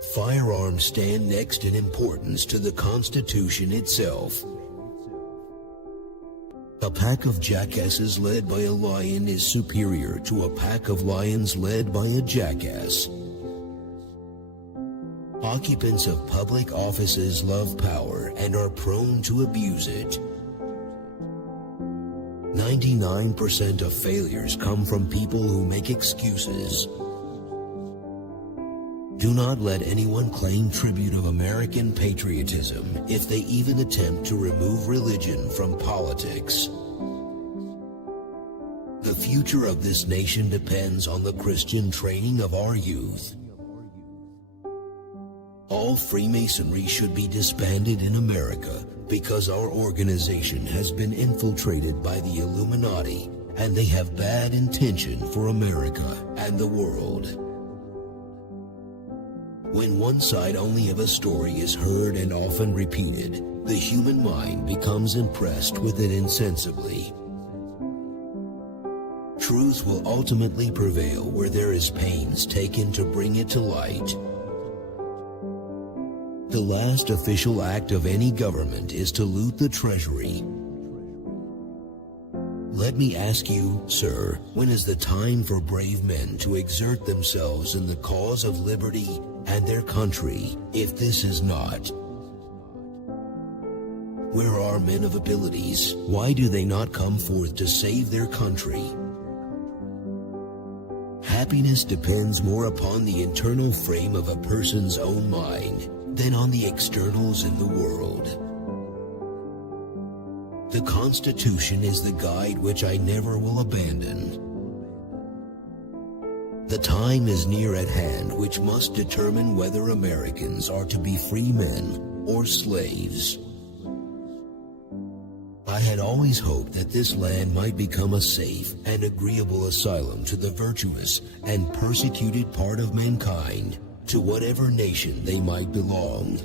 Firearms stand next in importance to the Constitution itself. A pack of jackasses led by a lion is superior to a pack of lions led by a jackass. Occupants of public offices love power and are prone to abuse it. 99% of failures come from people who make excuses. Do not let anyone claim tribute of American patriotism if they even attempt to remove religion from politics. The future of this nation depends on the Christian training of our youth. All Freemasonry should be disbanded in America because our organization has been infiltrated by the Illuminati and they have bad intention for America and the world. When one side only of a story is heard and often repeated, the human mind becomes impressed with it insensibly. Truth will ultimately prevail where there is pains taken to bring it to light. The last official act of any government is to loot the treasury. Let me ask you, sir, when is the time for brave men to exert themselves in the cause of liberty and their country, if this is not? Where are men of abilities? Why do they not come forth to save their country? Happiness depends more upon the internal frame of a person's own mind than on the externals in the world. The Constitution is the guide which I never will abandon. The time is near at hand which must determine whether Americans are to be free men or slaves. I had always hoped that this land might become a safe and agreeable asylum to the virtuous and persecuted part of mankind, to whatever nation they might belong.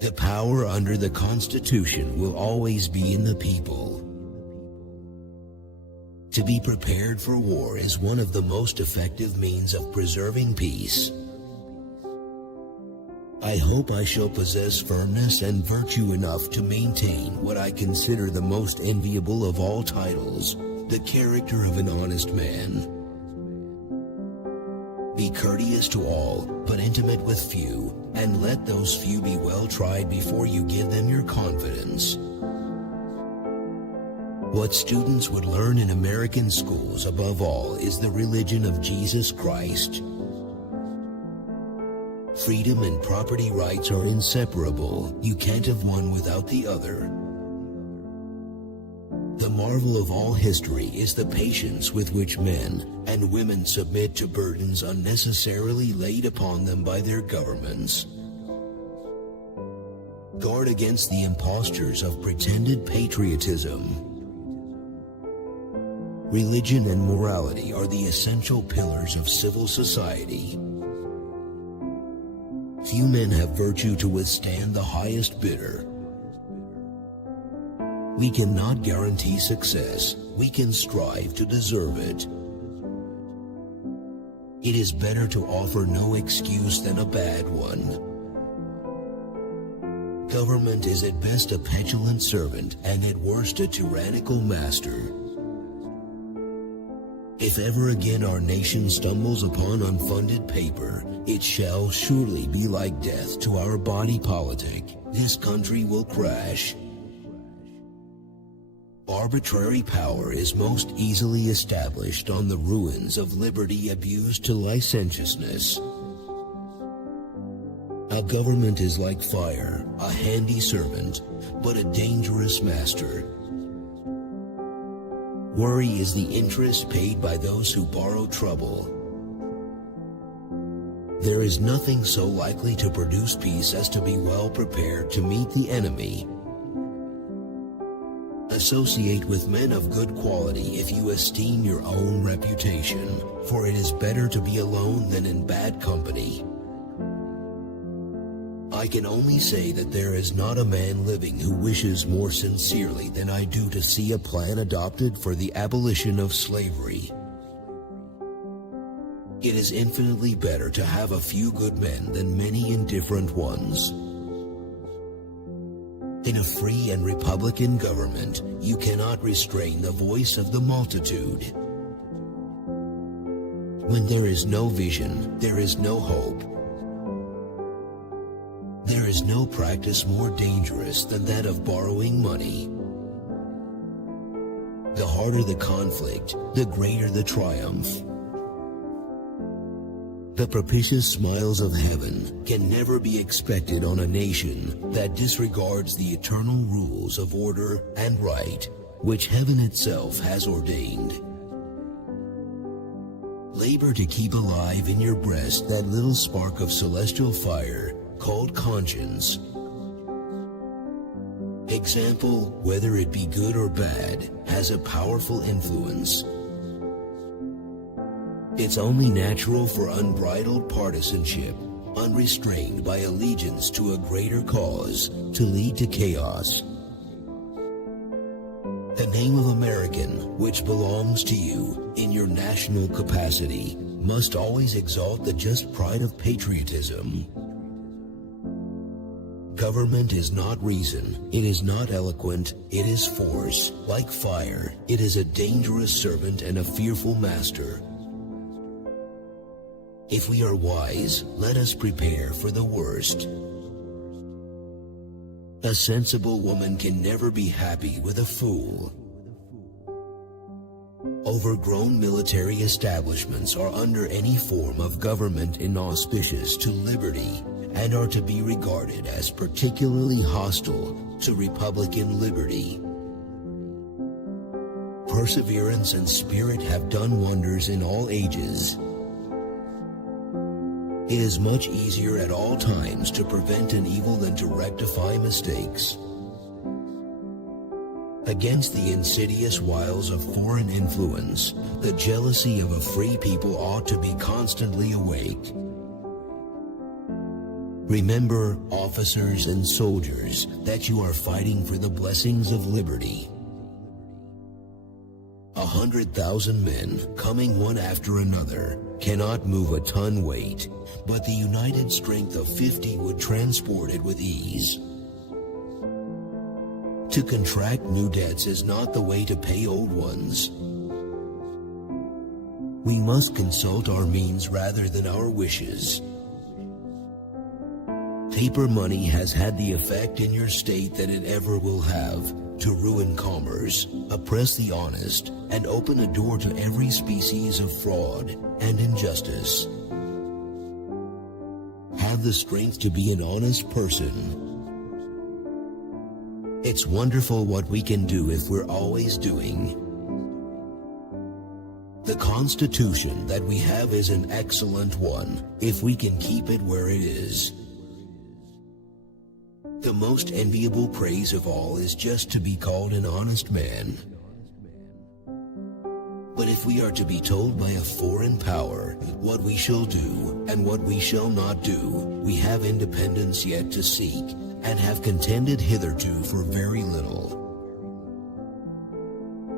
The power under the Constitution will always be in the people. To be prepared for war is one of the most effective means of preserving peace. I hope I shall possess firmness and virtue enough to maintain what I consider the most enviable of all titles, the character of an honest man. Be courteous to all, but intimate with few, and let those few be well tried before you give them your confidence. What students would learn in American schools above all is the religion of Jesus Christ. Freedom and property rights are inseparable. You can't have one without the other. The marvel of all history is the patience with which men and women submit to burdens unnecessarily laid upon them by their governments. Guard against the impostures of pretended patriotism. Religion and morality are the essential pillars of civil society. Few men have virtue to withstand the highest bidder. We cannot guarantee success. We can strive to deserve it. It is better to offer no excuse than a bad one. Government is at best a petulant servant and at worst a tyrannical master. If ever again our nation stumbles upon unfunded paper, it shall surely be like death to our body politic. This country will crash. Arbitrary power is most easily established on the ruins of liberty abused to licentiousness. A government is like fire, a handy servant, but a dangerous master. Worry is the interest paid by those who borrow trouble. There is nothing so likely to produce peace as to be well prepared to meet the enemy. Associate with men of good quality if you esteem your own reputation, for it is better to be alone than in bad company. I can only say that there is not a man living who wishes more sincerely than I do to see a plan adopted for the abolition of slavery. It is infinitely better to have a few good men than many indifferent ones. In a free and republican government, you cannot restrain the voice of the multitude. When there is no vision, there is no hope. There is no practice more dangerous than that of borrowing money. The harder the conflict, the greater the triumph. The propitious smiles of heaven can never be expected on a nation that disregards the eternal rules of order and right, which heaven itself has ordained. Labor to keep alive in your breast that little spark of celestial fire called conscience. Example, whether it be good or bad, has a powerful influence. It's only natural for unbridled partisanship, unrestrained by allegiance to a greater cause, to lead to chaos. The name of American, which belongs to you in your national capacity, must always exalt the just pride of patriotism. Government is not reason, it is not eloquent, it is force. Like fire, it is a dangerous servant and a fearful master. If we are wise, let us prepare for the worst. A sensible woman can never be happy with a fool. Overgrown military establishments are under any form of government inauspicious to liberty and are to be regarded as particularly hostile to Republican liberty. Perseverance and spirit have done wonders in all ages. It is much easier at all times to prevent an evil than to rectify mistakes. Against the insidious wiles of foreign influence, the jealousy of a free people ought to be constantly awake. Remember, officers and soldiers, that you are fighting for the blessings of liberty. 100,000 men, coming one after another, cannot move a ton weight, but the united strength of 50 would transport it with ease. To contract new debts is not the way to pay old ones. We must consult our means rather than our wishes. Paper money has had the effect in your state that it ever will have, to ruin commerce, oppress the honest, and open a door to every species of fraud and injustice. Have the strength to be an honest person. It's wonderful what we can do if we're always doing. The Constitution that we have is an excellent one, if we can keep it where it is. The most enviable praise of all is just to be called an honest man. But if we are to be told by a foreign power what we shall do and what we shall not do, we have independence yet to seek, and have contended hitherto for very little.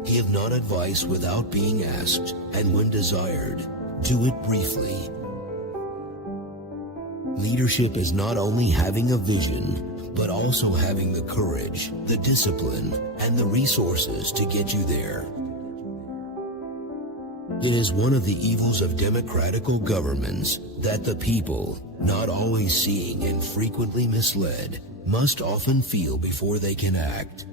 Give not advice without being asked, and when desired, do it briefly. Leadership is not only having a vision, but also having the courage, the discipline, and the resources to get you there. It is one of the evils of democratical governments that the people, not always seeing and frequently misled, must often feel before they can act.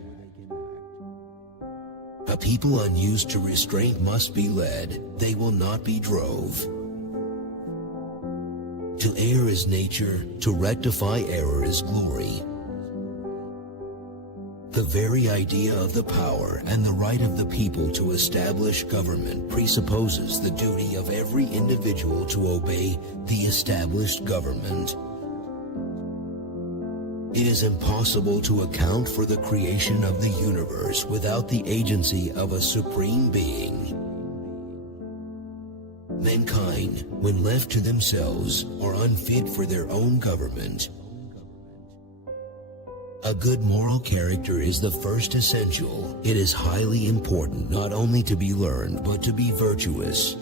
A people unused to restraint must be led, they will not be drove. To err is nature, to rectify error is glory. The very idea of the power and the right of the people to establish government presupposes the duty of every individual to obey the established government. It is impossible to account for the creation of the universe without the agency of a supreme being. Mankind, when left to themselves, are unfit for their own government. A good moral character is the first essential. It is highly important not only to be learned, but to be virtuous.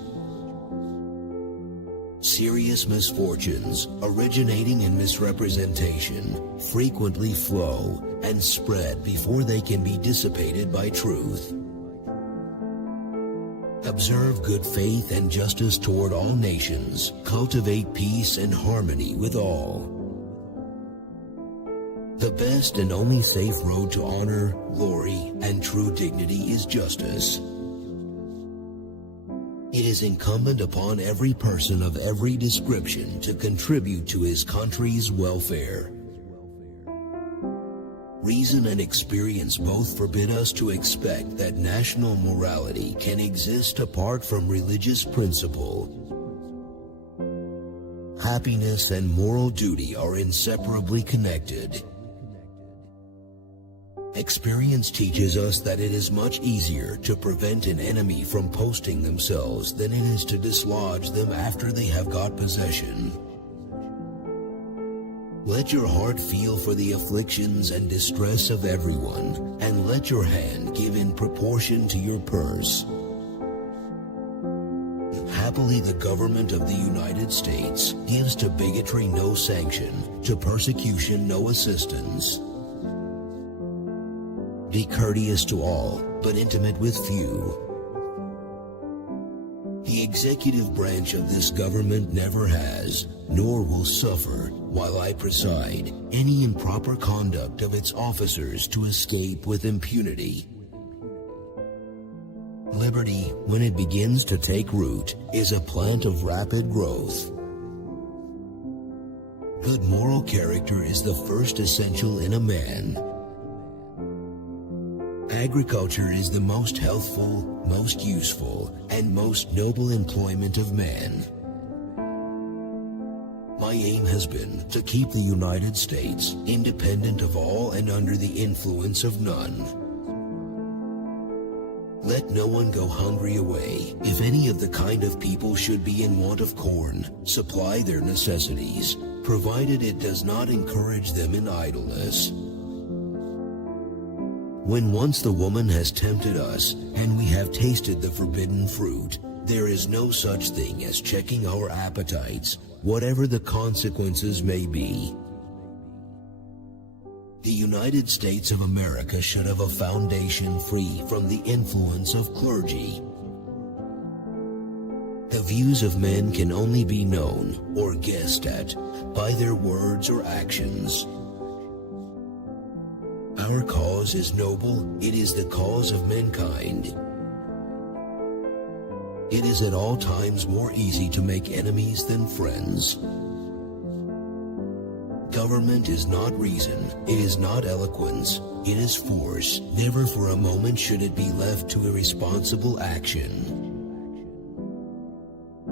Serious misfortunes, originating in misrepresentation, frequently flow and spread before they can be dissipated by truth. Observe good faith and justice toward all nations. Cultivate peace and harmony with all. The best and only safe road to honor, glory, and true dignity is justice. It is incumbent upon every person of every description to contribute to his country's welfare. Reason and experience both forbid us to expect that national morality can exist apart from religious principle. Happiness and moral duty are inseparably connected. Experience teaches us that it is much easier to prevent an enemy from posting themselves than it is to dislodge them after they have got possession. Let your heart feel for the afflictions and distress of everyone, and let your hand give in proportion to your purse. Happily, the government of the United States gives to bigotry no sanction, to persecution no assistance. Be courteous to all, but intimate with few. The executive branch of this government never has, nor will suffer, while I preside, any improper conduct of its officers to escape with impunity. Liberty, when it begins to take root, is a plant of rapid growth. Good moral character is the first essential in a man. Agriculture is the most healthful, most useful, and most noble employment of man. My aim has been to keep the United States independent of all and under the influence of none. Let no one go hungry away. If any of the kind of people should be in want of corn, supply their necessities, provided it does not encourage them in idleness. When once the woman has tempted us, and we have tasted the forbidden fruit, there is no such thing as checking our appetites, whatever the consequences may be. The United States of America should have a foundation free from the influence of clergy. The views of men can only be known or guessed at by their words or actions. Our cause is noble, it is the cause of mankind. It is at all times more easy to make enemies than friends. Government is not reason, it is not eloquence, it is force. Never for a moment should it be left to irresponsible action.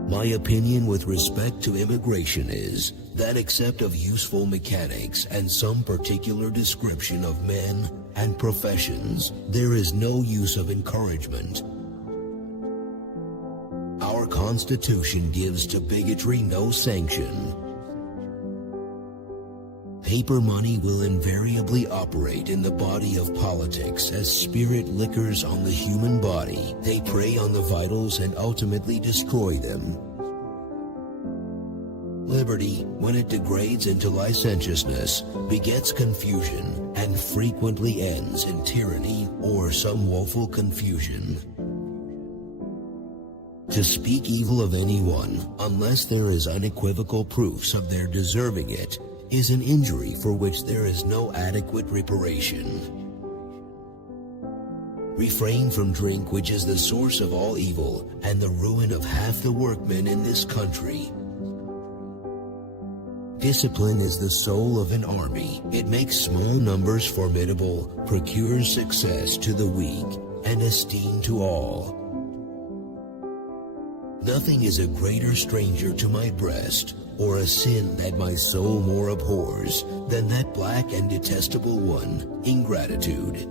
My opinion with respect to immigration is that except of useful mechanics and some particular description of men and professions, there is no use of encouragement. Our Constitution gives to bigotry no sanction. Paper money will invariably operate in the body of politics as spirit liquors on the human body. They prey on the vitals and ultimately destroy them. Liberty, when it degrades into licentiousness, begets confusion and frequently ends in tyranny or some woeful confusion. To speak evil of anyone, unless there is unequivocal proofs of their deserving it, is an injury for which there is no adequate reparation. Refrain from drink, which is the source of all evil and the ruin of half the workmen in this country. Discipline is the soul of an army. It makes small numbers formidable, procures success to the weak, and esteem to all. Nothing is a greater stranger to my breast, or a sin that my soul more abhors, than that black and detestable one, ingratitude.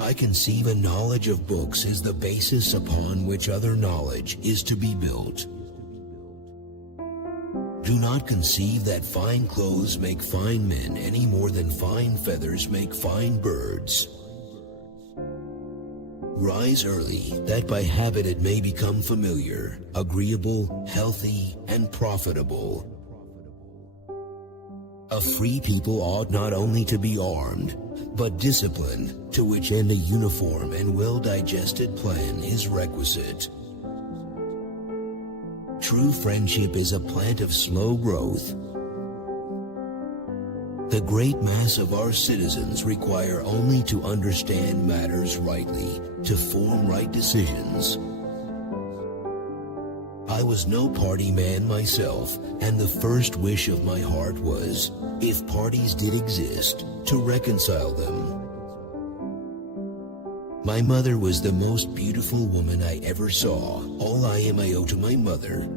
I conceive a knowledge of books is the basis upon which other knowledge is to be built. Do not conceive that fine clothes make fine men any more than fine feathers make fine birds. Rise early, that by habit it may become familiar, agreeable, healthy, and profitable. A free people ought not only to be armed, but disciplined, to which end a uniform and well-digested plan is requisite. True friendship is a plant of slow growth. The great mass of our citizens require only to understand matters rightly, to form right decisions. I was no party man myself, and the first wish of my heart was, if parties did exist, to reconcile them. My mother was the most beautiful woman I ever saw. All I am I owe to my mother.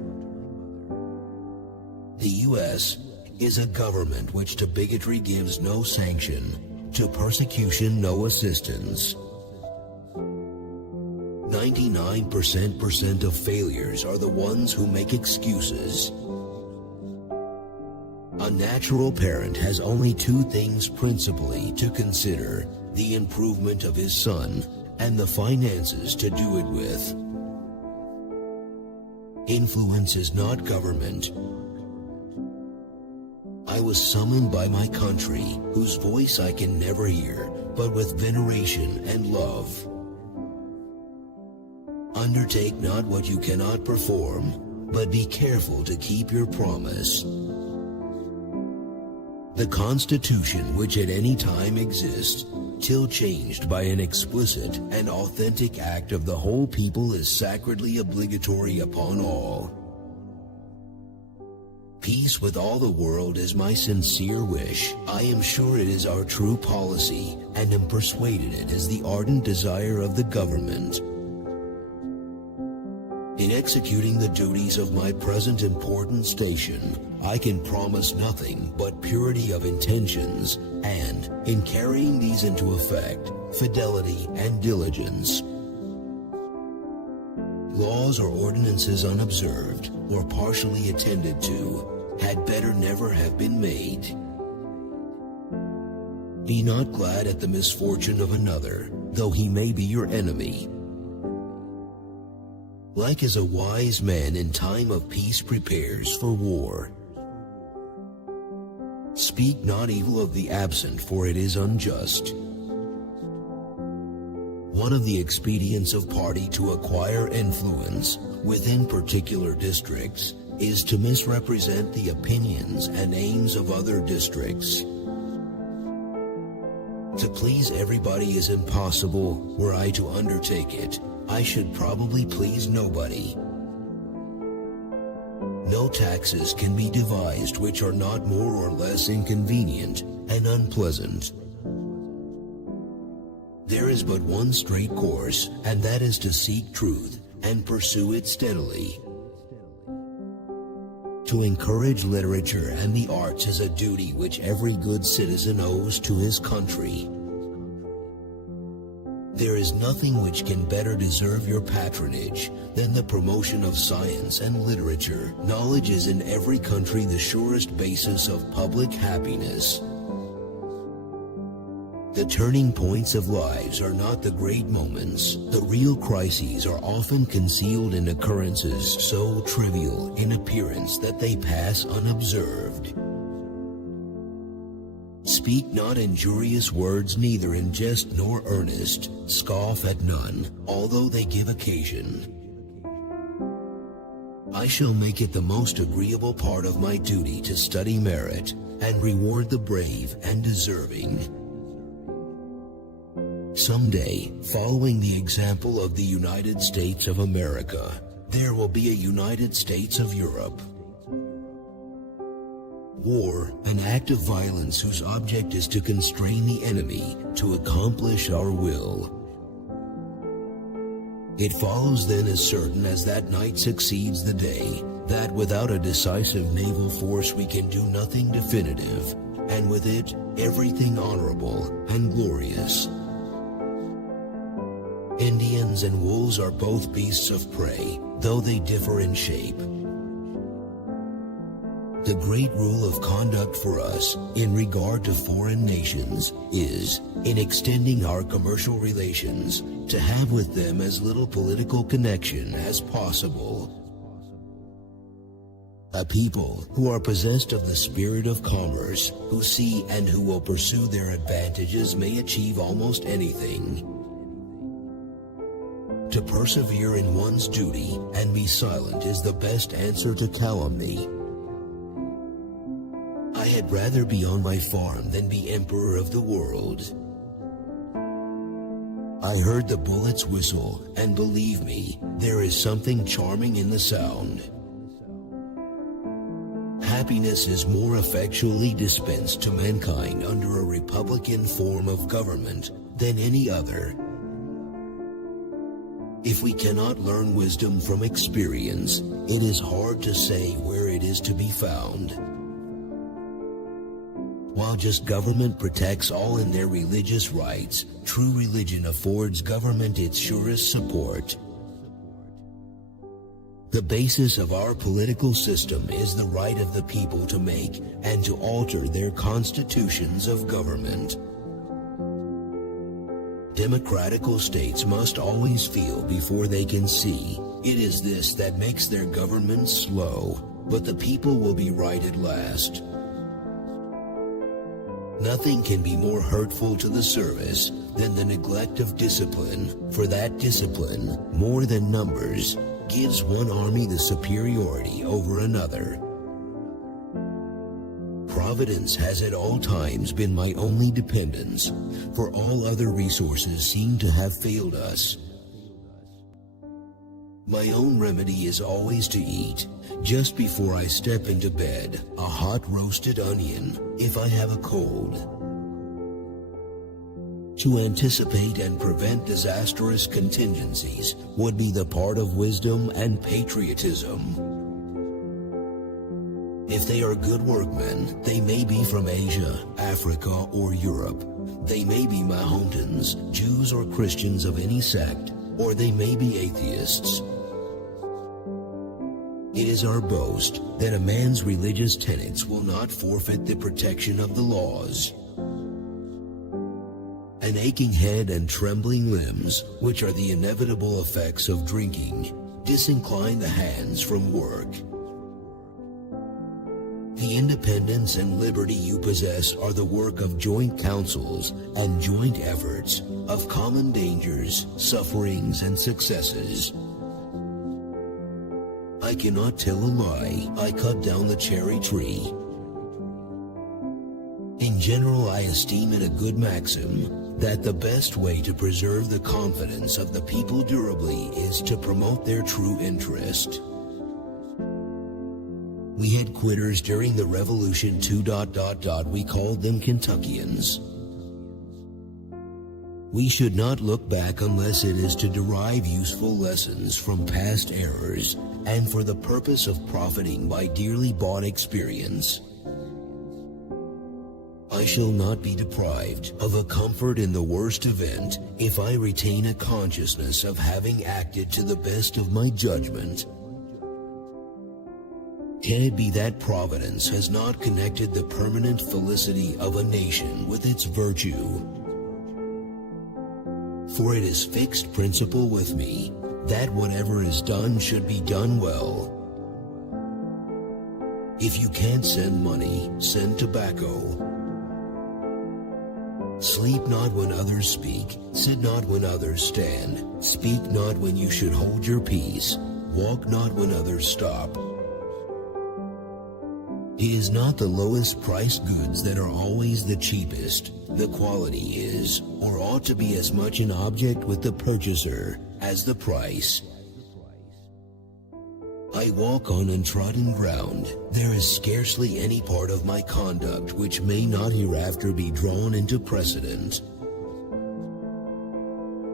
The U.S. is a government which to bigotry gives no sanction, to persecution no assistance. 99% of failures are the ones who make excuses. A natural parent has only two things principally to consider: the improvement of his son and the finances to do it with. Influence is not government. I was summoned by my country, whose voice I can never hear, but with veneration and love. Undertake not what you cannot perform, but be careful to keep your promise. The Constitution, which at any time exists, till changed by an explicit and authentic act of the whole people, is sacredly obligatory upon all. Peace with all the world is my sincere wish. I am sure it is our true policy, and am persuaded it is the ardent desire of the government. In executing the duties of my present important station, I can promise nothing but purity of intentions, and, in carrying these into effect, fidelity and diligence. Laws or ordinances unobserved, or partially attended to, had better never have been made. Be not glad at the misfortune of another, though he may be your enemy. Like as a wise man in time of peace prepares for war. Speak not evil of the absent, for it is unjust. One of the expedients of party to acquire influence within particular districts is to misrepresent the opinions and aims of other districts. To please everybody is impossible. Were I to undertake it, I should probably please nobody. No taxes can be devised which are not more or less inconvenient and unpleasant. There is but one straight course, and that is to seek truth and pursue it steadily. To encourage literature and the arts is a duty which every good citizen owes to his country. There is nothing which can better deserve your patronage than the promotion of science and literature. Knowledge is in every country the surest basis of public happiness. The turning points of lives are not the great moments. The real crises are often concealed in occurrences so trivial in appearance that they pass unobserved. Speak not injurious words, neither in jest nor earnest. Scoff at none, although they give occasion. I shall make it the most agreeable part of my duty to study merit, and reward the brave and deserving. Someday, following the example of the United States of America, there will be a United States of Europe. War, an act of violence whose object is to constrain the enemy to accomplish our will. It follows then as certain as that night succeeds the day, that without a decisive naval force we can do nothing definitive, and with it, everything honorable and glorious. Indians and wolves are both beasts of prey, though they differ in shape. The great rule of conduct for us in regard to foreign nations is, in extending our commercial relations, to have with them as little political connection as possible. A people who are possessed of the spirit of commerce, who see and who will pursue their advantages, may achieve almost anything. To persevere in one's duty and be silent is the best answer to calumny. I had rather be on my farm than be emperor of the world. I heard the bullets whistle, and believe me, there is something charming in the sound. Happiness is more effectually dispensed to mankind under a republican form of government than any other. If we cannot learn wisdom from experience, it is hard to say where it is to be found. While just government protects all in their religious rights, true religion affords government its surest support. The basis of our political system is the right of the people to make and to alter their constitutions of government. Democratical states must always feel before they can see. It is this that makes their government slow, but the people will be right at last. Nothing can be more hurtful to the service than the neglect of discipline, for that discipline, more than numbers, gives one army the superiority over another. Providence has at all times been my only dependence, for all other resources seem to have failed us. My own remedy is always to eat, just before I step into bed, a hot roasted onion, if I have a cold. To anticipate and prevent disastrous contingencies would be the part of wisdom and patriotism. If they are good workmen, they may be from Asia, Africa, or Europe. They may be Mahometans, Jews or Christians of any sect, or they may be atheists. It is our boast that a man's religious tenets will not forfeit the protection of the laws. An aching head and trembling limbs, which are the inevitable effects of drinking, disincline the hands from work. The independence and liberty you possess are the work of joint councils and joint efforts, of common dangers, sufferings, and successes. I cannot tell a lie. I cut down the cherry tree. In general, I esteem it a good maxim that the best way to preserve the confidence of the people durably is to promote their true interest. We had quitters during the Revolution too. We called them Kentuckians. We should not look back unless it is to derive useful lessons from past errors and for the purpose of profiting by dearly bought experience. I shall not be deprived of a comfort in the worst event if I retain a consciousness of having acted to the best of my judgment. Can it be that Providence has not connected the permanent felicity of a nation with its virtue? For it is fixed principle with me that whatever is done should be done well. If you can't send money, send tobacco. Sleep not when others speak, sit not when others stand, speak not when you should hold your peace, walk not when others stop. It is not the lowest priced goods that are always the cheapest. The quality is, or ought to be, as much an object with the purchaser as the price. I walk on untrodden ground. There is scarcely any part of my conduct which may not hereafter be drawn into precedent.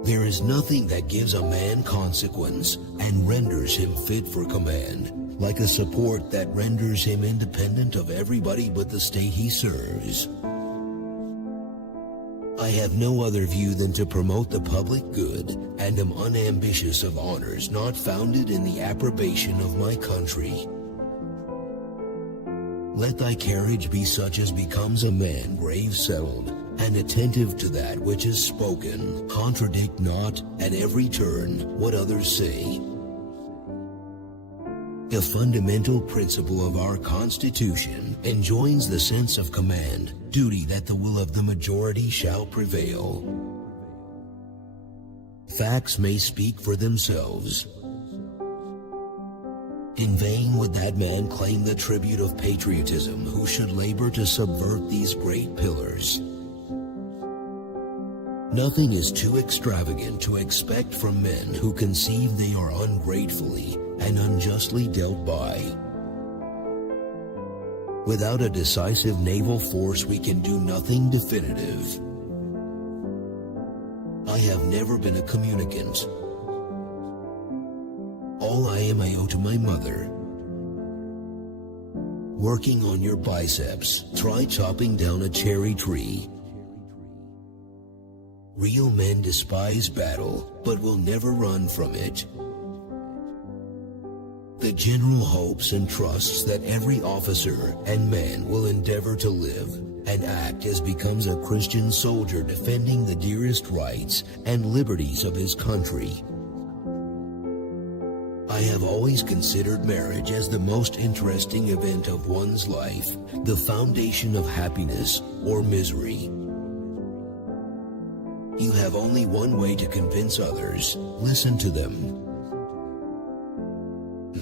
There is nothing that gives a man consequence and renders him fit for command, like a support that renders him independent of everybody but the state he serves. I have no other view than to promote the public good, and am unambitious of honors not founded in the approbation of my country. Let thy carriage be such as becomes a man grave settled, and attentive to that which is spoken. Contradict not at every turn what others say. A fundamental principle of our Constitution enjoins the sense of command, duty that the will of the majority shall prevail. Facts may speak for themselves. In vain would that man claim the tribute of patriotism who should labor to subvert these great pillars. Nothing is too extravagant to expect from men who conceive they are ungratefully and unjustly dealt by. Without a decisive naval force, we can do nothing definitive. I have never been a communicant. All I am I owe to my mother. Working on your biceps, try chopping down a cherry tree. Real men despise battle, but will never run from it. The general hopes and trusts that every officer and man will endeavor to live and act as becomes a Christian soldier defending the dearest rights and liberties of his country. I have always considered marriage as the most interesting event of one's life, the foundation of happiness or misery. You have only one way to convince others. Listen to them.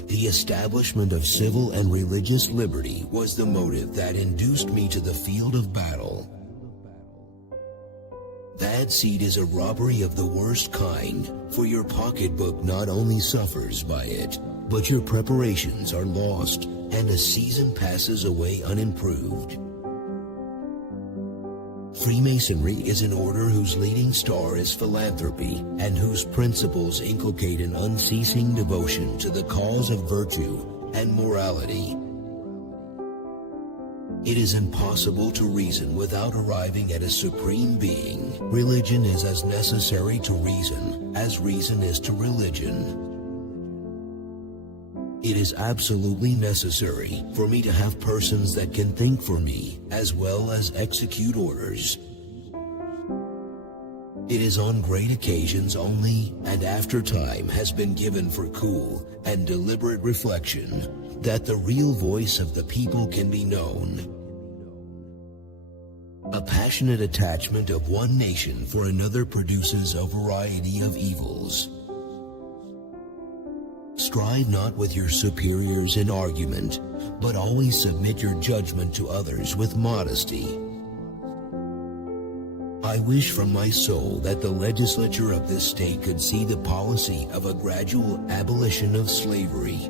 The establishment of civil and religious liberty was the motive that induced me to the field of battle. Bad seed is a robbery of the worst kind, for your pocketbook not only suffers by it, but your preparations are lost, and a season passes away unimproved. Freemasonry is an order whose leading star is philanthropy and whose principles inculcate an unceasing devotion to the cause of virtue and morality. It is impossible to reason without arriving at a supreme being. Religion is as necessary to reason as reason is to religion. It is absolutely necessary for me to have persons that can think for me as well as execute orders. It is on great occasions only, and after time has been given for cool and deliberate reflection, that the real voice of the people can be known. A passionate attachment of one nation for another produces a variety of evils. Strive not with your superiors in argument, but always submit your judgment to others with modesty. I wish from my soul that the legislature of this state could see the policy of a gradual abolition of slavery.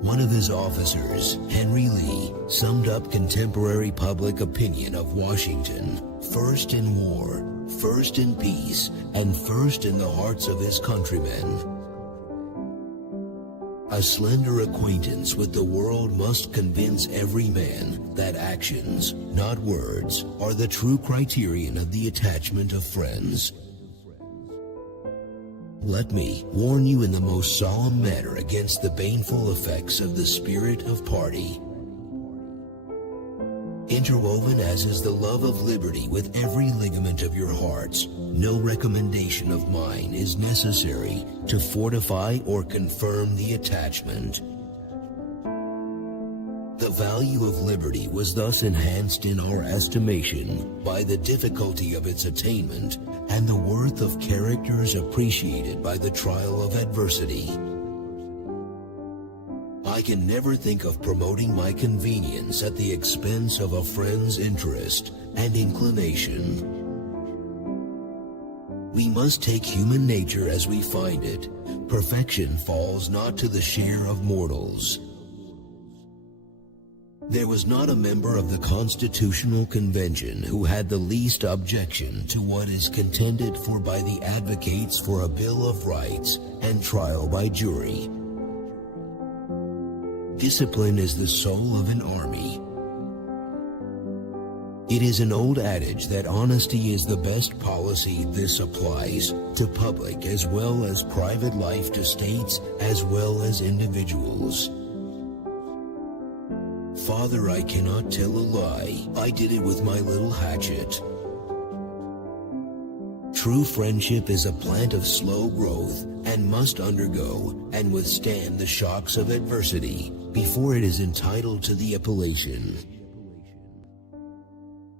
One of his officers, Henry Lee, summed up contemporary public opinion of Washington: first in war, first in peace, and first in the hearts of his countrymen. A slender acquaintance with the world must convince every man that actions, not words, are the true criterion of the attachment of friends. Let me warn you in the most solemn manner against the baneful effects of the spirit of party. Interwoven as is the love of liberty with every ligament of your hearts, no recommendation of mine is necessary to fortify or confirm the attachment. The value of liberty was thus enhanced in our estimation by the difficulty of its attainment and the worth of characters appreciated by the trial of adversity. I can never think of promoting my convenience at the expense of a friend's interest and inclination. We must take human nature as we find it. Perfection falls not to the share of mortals. There was not a member of the Constitutional Convention who had the least objection to what is contended for by the advocates for a Bill of Rights and trial by jury. Discipline is the soul of an army. It is an old adage that honesty is the best policy. This applies to public as well as private life, to states as well as individuals. Father, I cannot tell a lie. I did it with my little hatchet. True friendship is a plant of slow growth and must undergo and withstand the shocks of adversity before it is entitled to the appellation.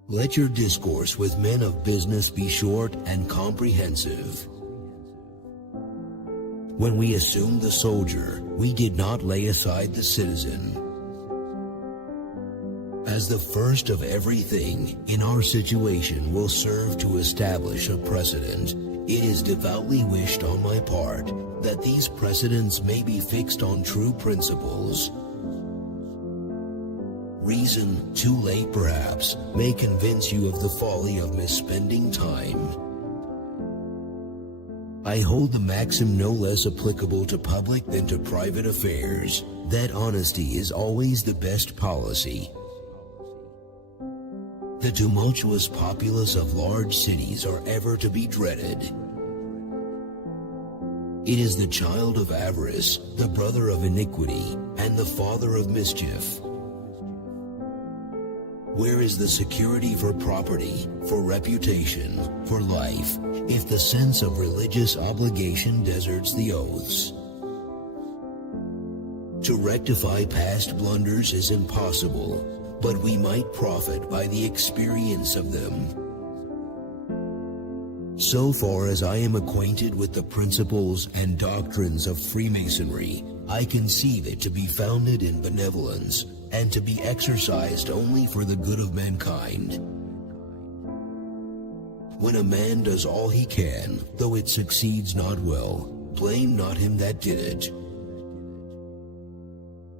Let your discourse with men of business be short and comprehensive. When we assumed the soldier, we did not lay aside the citizen. As the first of everything in our situation will serve to establish a precedent, it is devoutly wished on my part that these precedents may be fixed on true principles. Reason, too late perhaps, may convince you of the folly of misspending time. I hold the maxim no less applicable to public than to private affairs, that honesty is always the best policy. The tumultuous populace of large cities are ever to be dreaded. It is the child of avarice, the brother of iniquity, and the father of mischief. Where is the security for property, for reputation, for life, if the sense of religious obligation deserts the oaths? To rectify past blunders is impossible, but we might profit by the experience of them. So far as I am acquainted with the principles and doctrines of Freemasonry, I conceive it to be founded in benevolence and to be exercised only for the good of mankind. When a man does all he can, though it succeeds not well, blame not him that did it.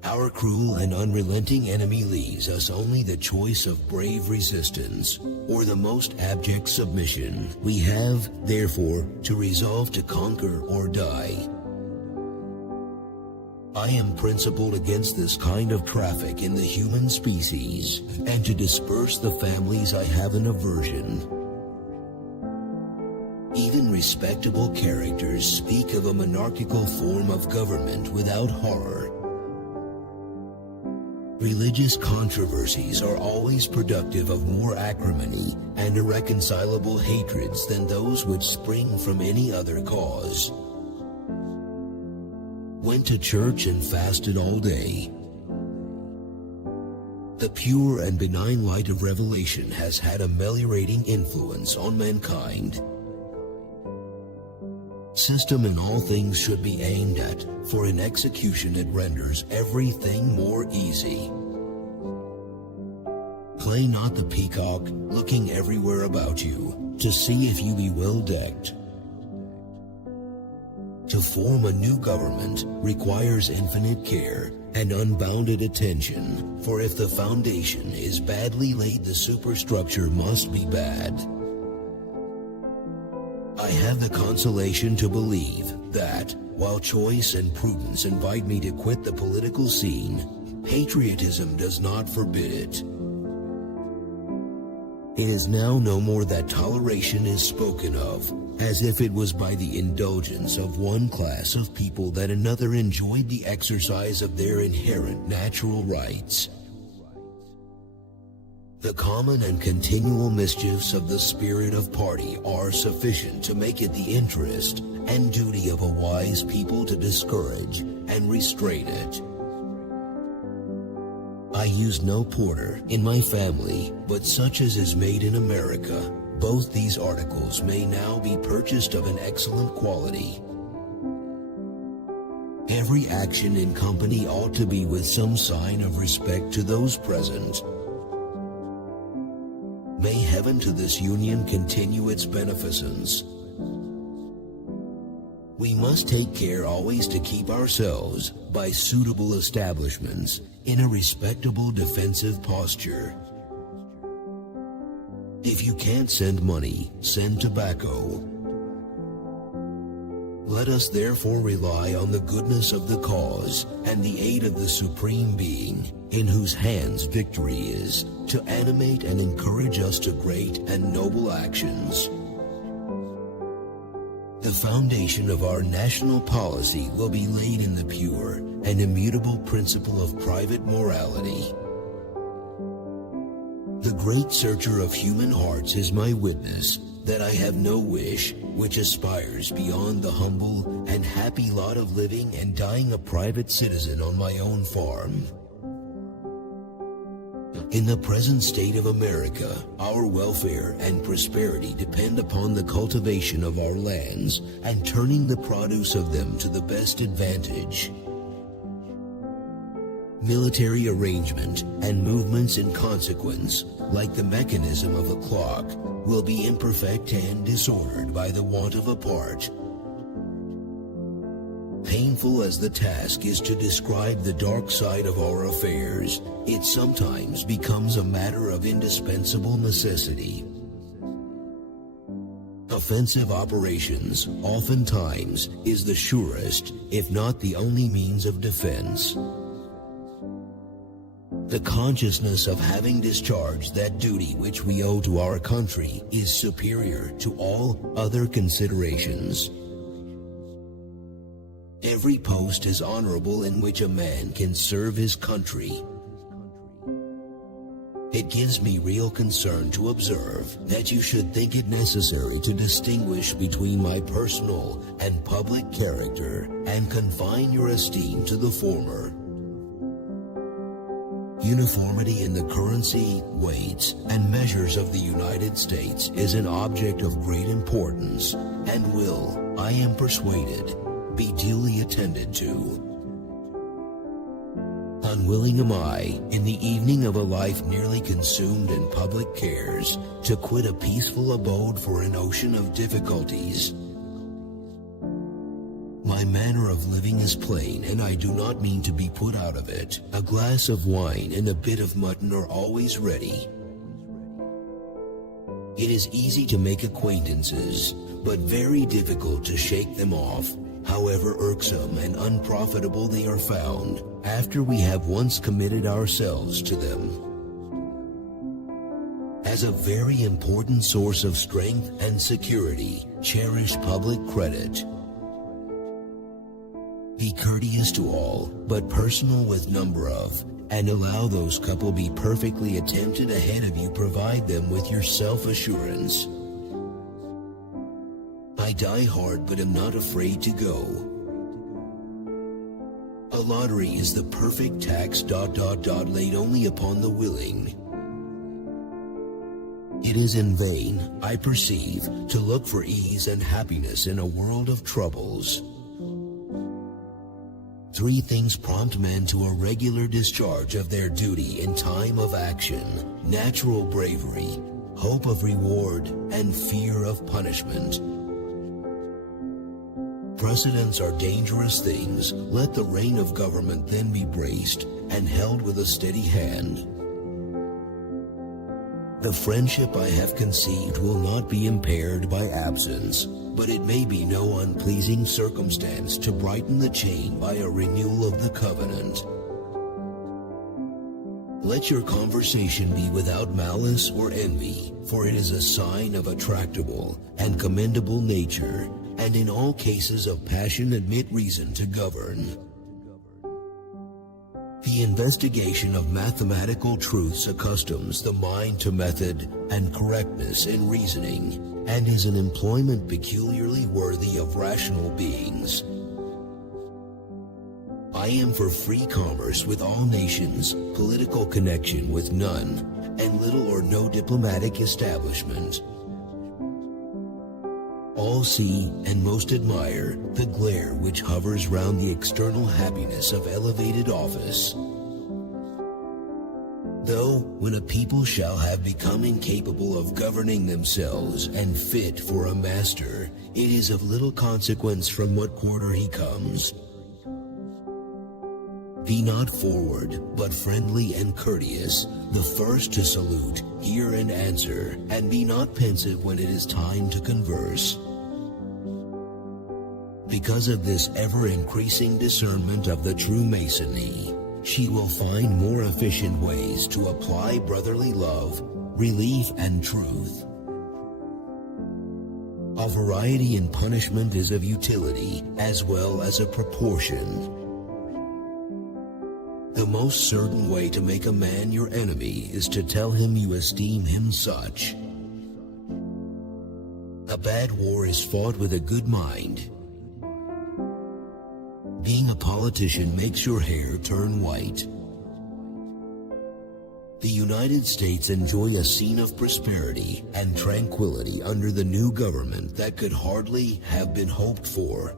Our cruel and unrelenting enemy leaves us only the choice of brave resistance or the most abject submission. We have, therefore, to resolve to conquer or die. I am principled against this kind of traffic in the human species, and to disperse the families I have an aversion. Even respectable characters speak of a monarchical form of government without horror. Religious controversies are always productive of more acrimony and irreconcilable hatreds than those which spring from any other cause. Went to church and fasted all day. The pure and benign light of revelation has had a ameliorating influence on mankind. System in all things should be aimed at, for in execution it renders everything more easy. Play not the peacock, looking everywhere about you, to see if you be well decked. To form a new government requires infinite care and unbounded attention, for if the foundation is badly laid, the superstructure must be bad. I have the consolation to believe that, while choice and prudence invite me to quit the political scene, patriotism does not forbid it. It is now no more that toleration is spoken of, as if it was by the indulgence of one class of people that another enjoyed the exercise of their inherent natural rights. The common and continual mischiefs of the spirit of party are sufficient to make it the interest and duty of a wise people to discourage and restrain it. I use no porter in my family, but such as is made in America. Both these articles may now be purchased of an excellent quality. Every action in company ought to be with some sign of respect to those present. May heaven to this union continue its beneficence. We must take care always to keep ourselves, by suitable establishments, in a respectable defensive posture. If you can't send money, send tobacco. Let us therefore rely on the goodness of the cause and the aid of the Supreme Being, in whose hands victory is, to animate and encourage us to great and noble actions. The foundation of our national policy will be laid in the pure and immutable principle of private morality. The great searcher of human hearts is my witness that I have no wish which aspires beyond the humble and happy lot of living and dying a private citizen on my own farm. In the present state of America, our welfare and prosperity depend upon the cultivation of our lands and turning the produce of them to the best advantage. Military arrangement and movements in consequence, like the mechanism of a clock, will be imperfect and disordered by the want of a part. Painful as the task is to describe the dark side of our affairs, it sometimes becomes a matter of indispensable necessity. Offensive operations oftentimes is the surest, if not the only means of defense. The consciousness of having discharged that duty which we owe to our country is superior to all other considerations. Every post is honorable in which a man can serve his country. It gives me real concern to observe that you should think it necessary to distinguish between my personal and public character and confine your esteem to the former. Uniformity in the currency, weights, and measures of the United States is an object of great importance and will, I am persuaded, be duly attended to. Unwilling am I, in the evening of a life nearly consumed in public cares, to quit a peaceful abode for an ocean of difficulties. My manner of living is plain, and I do not mean to be put out of it. A glass of wine and a bit of mutton are always ready. It is easy to make acquaintances, but very difficult to shake them off, however irksome and unprofitable they are found, after we have once committed ourselves to them. As a very important source of strength and security, cherish public credit. Be courteous to all, but personal with number of, and allow those couple be perfectly attempted ahead of you. Provide them with your self-assurance. I die hard but am not afraid to go. A lottery is the perfect tax ... laid only upon the willing. It is in vain, I perceive, to look for ease and happiness in a world of troubles. 3 things prompt men to a regular discharge of their duty in time of action: natural bravery, hope of reward, and fear of punishment. Precedents are dangerous things. Let the rein of government then be braced and held with a steady hand. The friendship I have conceived will not be impaired by absence, but it may be no unpleasing circumstance to brighten the chain by a renewal of the covenant. Let your conversation be without malice or envy, for it is a sign of a tractable and commendable nature, and in all cases of passion admit reason to govern. The investigation of mathematical truths accustoms the mind to method and correctness in reasoning, and is an employment peculiarly worthy of rational beings. I am for free commerce with all nations, political connection with none, and little or no diplomatic establishment. All see and most admire the glare which hovers round the external happiness of elevated office. Though, when a people shall have become incapable of governing themselves and fit for a master, it is of little consequence from what quarter he comes. Be not forward, but friendly and courteous, the first to salute, hear and answer, and be not pensive when it is time to converse. Because of this ever-increasing discernment of the true Masonry, she will find more efficient ways to apply brotherly love, relief, and truth. A variety in punishment is of utility as well as a proportion. The most certain way to make a man your enemy is to tell him you esteem him such. A bad war is fought with a good mind. Being a politician makes your hair turn white. The United States enjoy a scene of prosperity and tranquility under the new government that could hardly have been hoped for.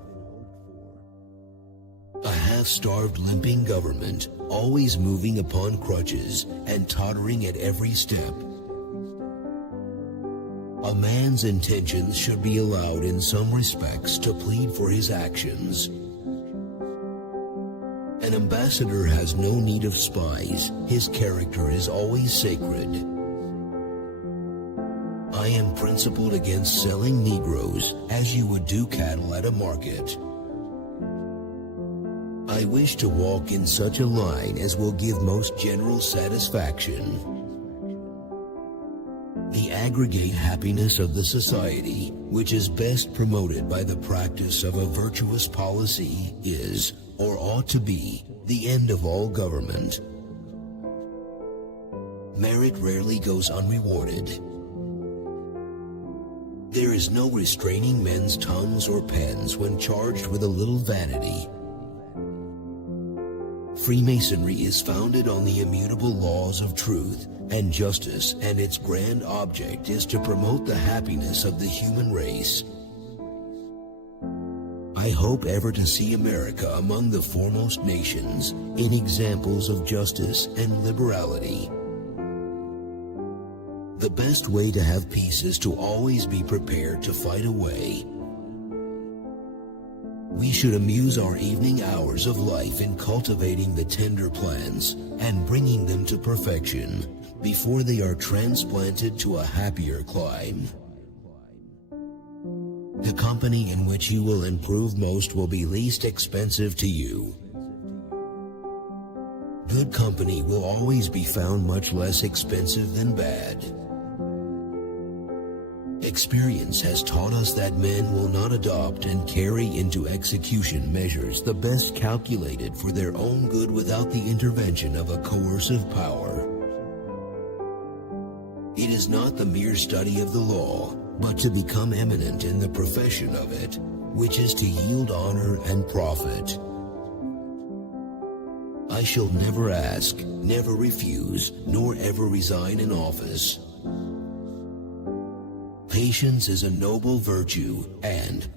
A half-starved, limping government, always moving upon crutches and tottering at every step. A man's intentions should be allowed in some respects to plead for his actions. An ambassador has no need of spies. His character is always sacred. I am principled against selling Negroes as you would do cattle at a market. I wish to walk in such a line as will give most general satisfaction. The aggregate happiness of the society, which is best promoted by the practice of a virtuous policy, is, or ought to be, the end of all government. Merit rarely goes unrewarded. There is no restraining men's tongues or pens when charged with a little vanity. Freemasonry is founded on the immutable laws of truth and justice, and its grand object is to promote the happiness of the human race. I hope ever to see America among the foremost nations in examples of justice and liberality. The best way to have peace is to always be prepared to fight away. We should amuse our evening hours of life in cultivating the tender plants and bringing them to perfection before they are transplanted to a happier clime. The company in which you will improve most will be least expensive to you. Good company will always be found much less expensive than bad. Experience has taught us that men will not adopt and carry into execution measures the best calculated for their own good without the intervention of a coercive power. It is not the mere study of the law, but to become eminent in the profession of it, which is to yield honor and profit. I shall never ask, never refuse, nor ever resign an office. Patience is a noble virtue, and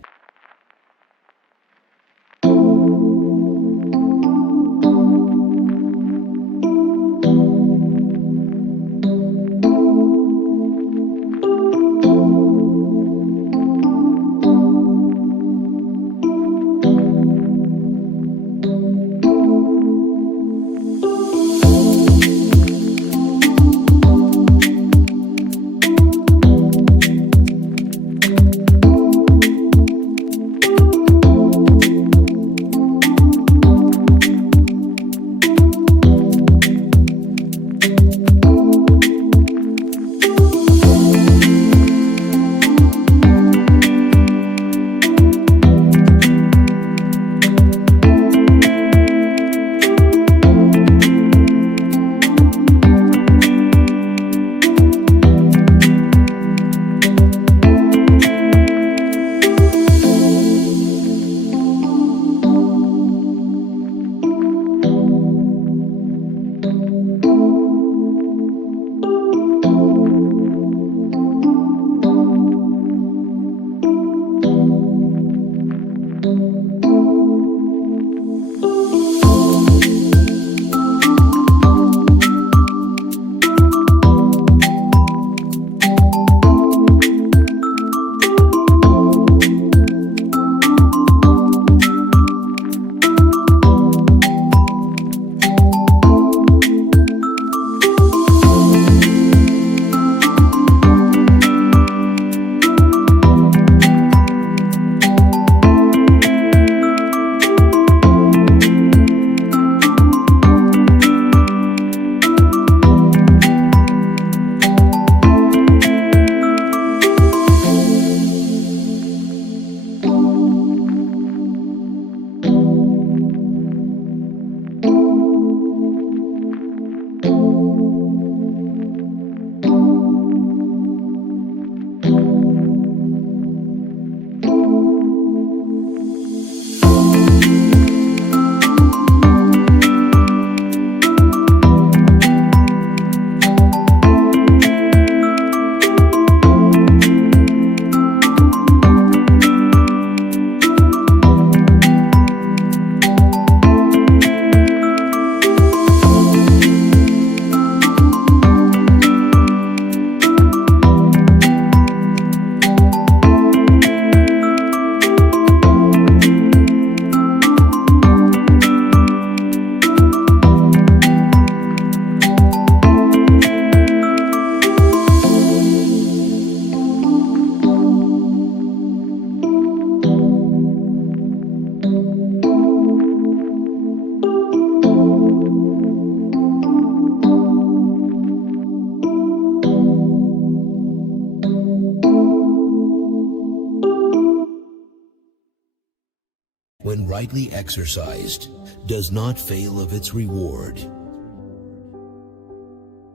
rightly exercised, does not fail of its reward.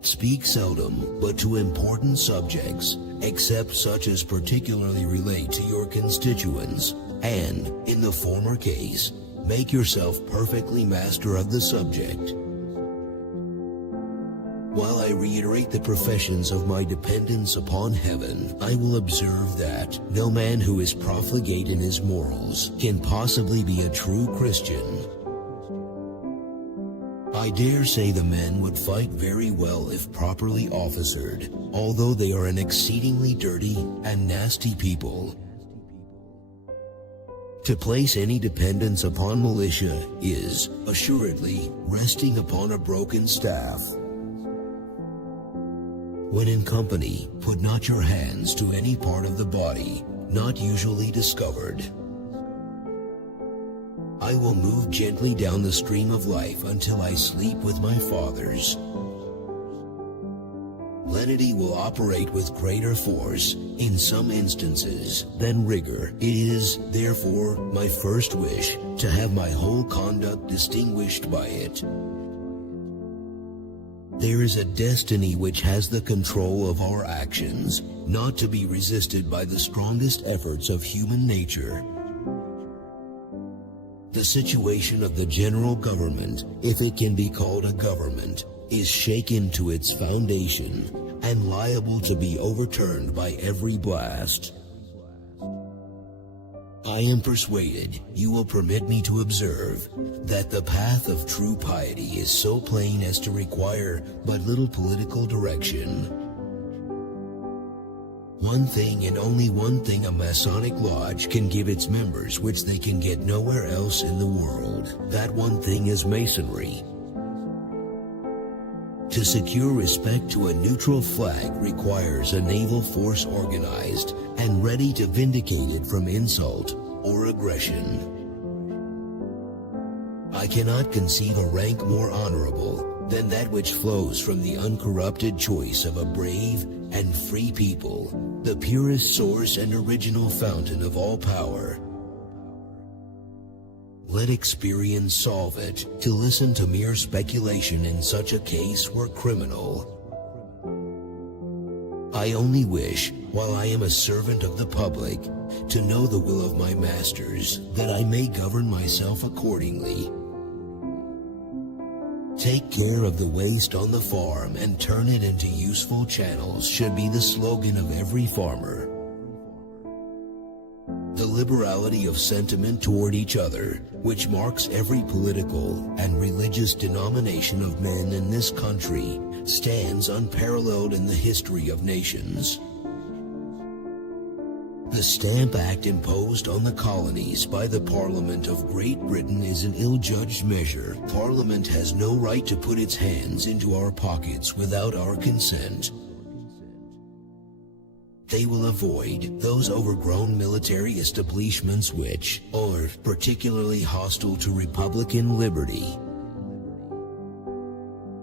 Speak seldom, but to important subjects, except such as particularly relate to your constituents, and, in the former case, make yourself perfectly master of the subject. While I reiterate the professions of my dependence upon heaven, I will observe that no man who is profligate in his morals can possibly be a true Christian. I dare say the men would fight very well if properly officered, although they are an exceedingly dirty and nasty people. To place any dependence upon militia is, assuredly, resting upon a broken staff. When in company, put not your hands to any part of the body, not usually discovered. I will move gently down the stream of life until I sleep with my fathers. Lenity will operate with greater force, in some instances, than rigor. It is, therefore, my first wish to have my whole conduct distinguished by it. There is a destiny which has the control of our actions, not to be resisted by the strongest efforts of human nature. The situation of the general government, if it can be called a government, is shaken to its foundation and liable to be overturned by every blast. I am persuaded you will permit me to observe that the path of true piety is so plain as to require but little political direction. One thing and only one thing a Masonic lodge can give its members which they can get nowhere else in the world. That one thing is Masonry. To secure respect to a neutral flag requires a naval force organized and ready to vindicate it from insult or aggression. I cannot conceive a rank more honorable than that which flows from the uncorrupted choice of a brave and free people, the purest source and original fountain of all power. Let experience solve it. To listen to mere speculation in such a case were criminal. I only wish, while I am a servant of the public, to know the will of my masters, that I may govern myself accordingly. Take care of the waste on the farm and turn it into useful channels should be the slogan of every farmer. The liberality of sentiment toward each other, which marks every political and religious denomination of men in this country, stands unparalleled in the history of nations. The Stamp Act imposed on the colonies by the Parliament of Great Britain is an ill-judged measure. Parliament has no right to put its hands into our pockets without our consent. They will avoid those overgrown military establishments which are particularly hostile to Republican liberty.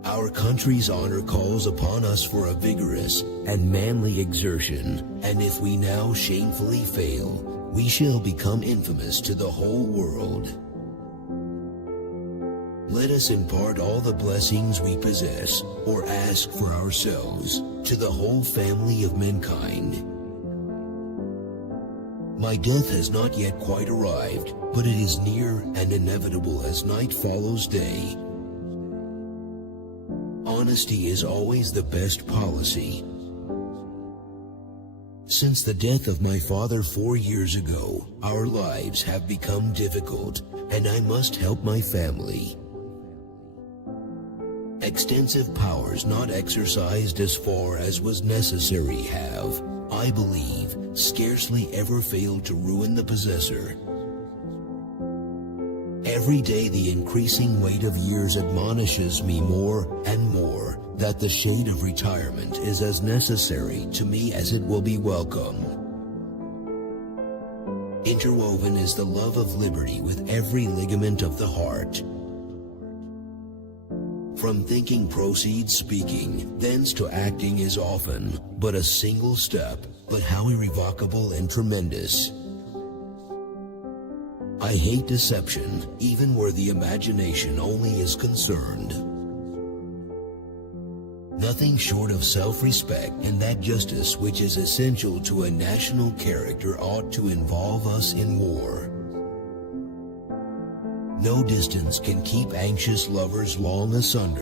Our country's honor calls upon us for a vigorous and manly exertion, and if we now shamefully fail, we shall become infamous to the whole world. Let us impart all the blessings we possess or ask for ourselves to the whole family of mankind. My death has not yet quite arrived, but it is near and inevitable as night follows day. Honesty is always the best policy. Since the death of my father 4 years ago, our lives have become difficult, and I must help my family. Extensive powers not exercised as far as was necessary have, I believe, scarcely ever failed to ruin the possessor. Every day the increasing weight of years admonishes me more and more that the shade of retirement is as necessary to me as it will be welcome. Interwoven is the love of liberty with every ligament of the heart. From thinking proceeds speaking, thence to acting is often but a single step, but how irrevocable and tremendous. I hate deception, even where the imagination only is concerned. Nothing short of self-respect and that justice which is essential to a national character ought to involve us in war. No distance can keep anxious lovers long asunder.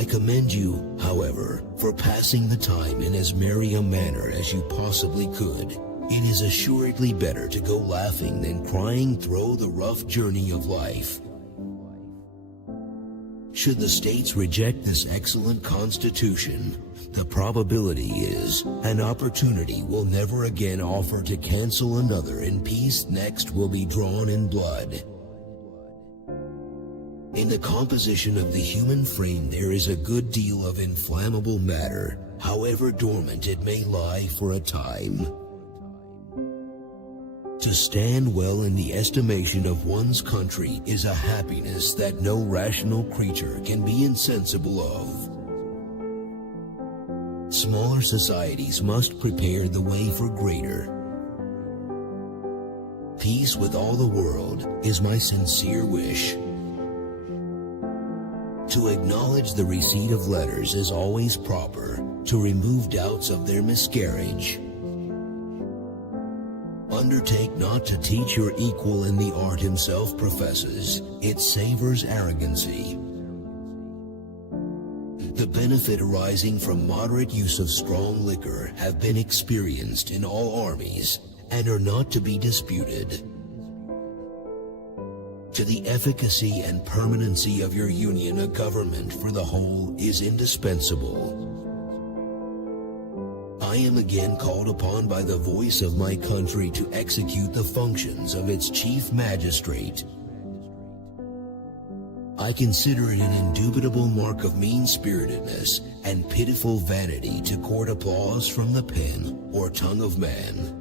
I commend you, however, for passing the time in as merry a manner as you possibly could. It is assuredly better to go laughing than crying through the rough journey of life. Should the states reject this excellent Constitution, the probability is an opportunity will never again offer to cancel another, and peace next will be drawn in blood. In the composition of the human frame there is a good deal of inflammable matter, however dormant it may lie for a time. To stand well in the estimation of one's country is a happiness that no rational creature can be insensible of. Smaller societies must prepare the way for greater. Peace with all the world is my sincere wish. To acknowledge the receipt of letters is always proper, to remove doubts of their miscarriage. Undertake not to teach your equal in the art himself professes, it savors arrogancy. The benefit arising from moderate use of strong liquor have been experienced in all armies, and are not to be disputed. To the efficacy and permanency of your union, a government for the whole is indispensable. I am again called upon by the voice of my country to execute the functions of its chief magistrate. I consider it an indubitable mark of mean-spiritedness and pitiful vanity to court applause from the pen or tongue of man.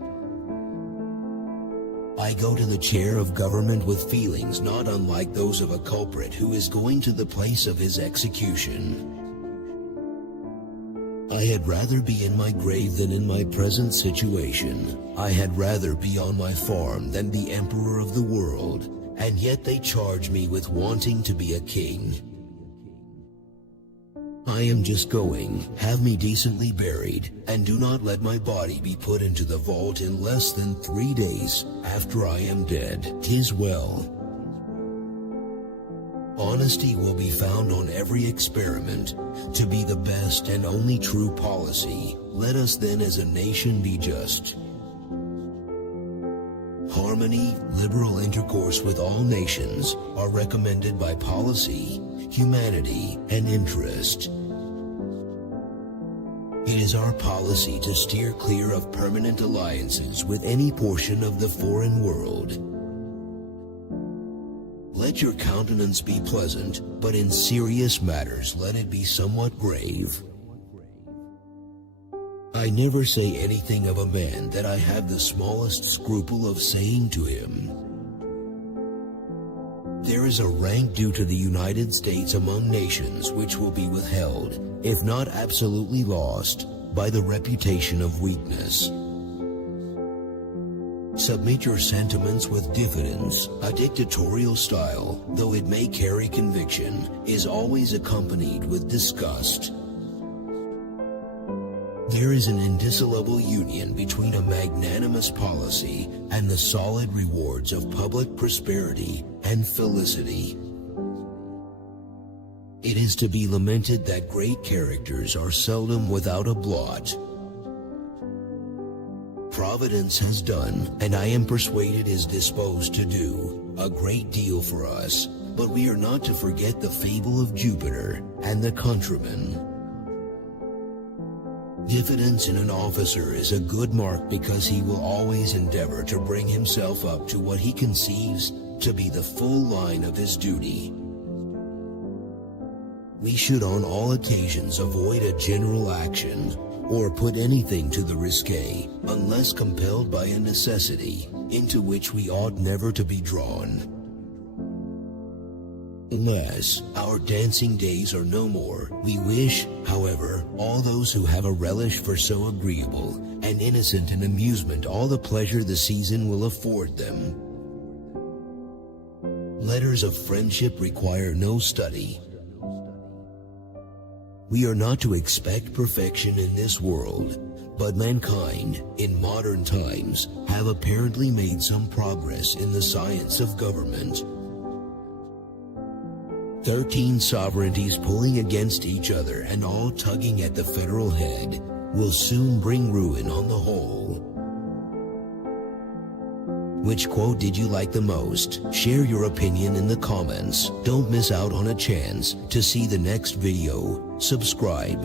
I go to the chair of government with feelings not unlike those of a culprit who is going to the place of his execution. I had rather be in my grave than in my present situation. I had rather be on my farm than be emperor of the world. And yet they charge me with wanting to be a king. I am just going, have me decently buried, and do not let my body be put into the vault in less than 3 days after I am dead. 'Tis well. Honesty will be found on every experiment to be the best and only true policy. Let us then as a nation be just. Harmony, liberal intercourse with all nations are recommended by policy, humanity, and interest. It is our policy to steer clear of permanent alliances with any portion of the foreign world. Let your countenance be pleasant, but in serious matters let it be somewhat grave. I never say anything of a man that I have the smallest scruple of saying to him. There is a rank due to the United States among nations which will be withheld, if not absolutely lost, by the reputation of weakness. Submit your sentiments with diffidence. A dictatorial style, though it may carry conviction, is always accompanied with disgust. There is an indissoluble union between a magnanimous policy and the solid rewards of public prosperity and felicity. It is to be lamented that great characters are seldom without a blot. Providence has done, and I am persuaded is disposed to do, a great deal for us, but we are not to forget the fable of Jupiter and the countryman. Diffidence in an officer is a good mark because he will always endeavor to bring himself up to what he conceives to be the full line of his duty. We should on all occasions avoid a general action or put anything to the risque unless compelled by a necessity into which we ought never to be drawn. Unless our dancing days are no more, we wish, however, all those who have a relish for so agreeable and innocent an amusement all the pleasure the season will afford them. Letters of friendship require no study. We are not to expect perfection in this world, but mankind, in modern times, have apparently made some progress in the science of government. 13 sovereignties pulling against each other and all tugging at the federal head will soon bring ruin on the whole. Which quote did you like the most? Share your opinion in the comments. Don't miss out on a chance to see the next video. Subscribe.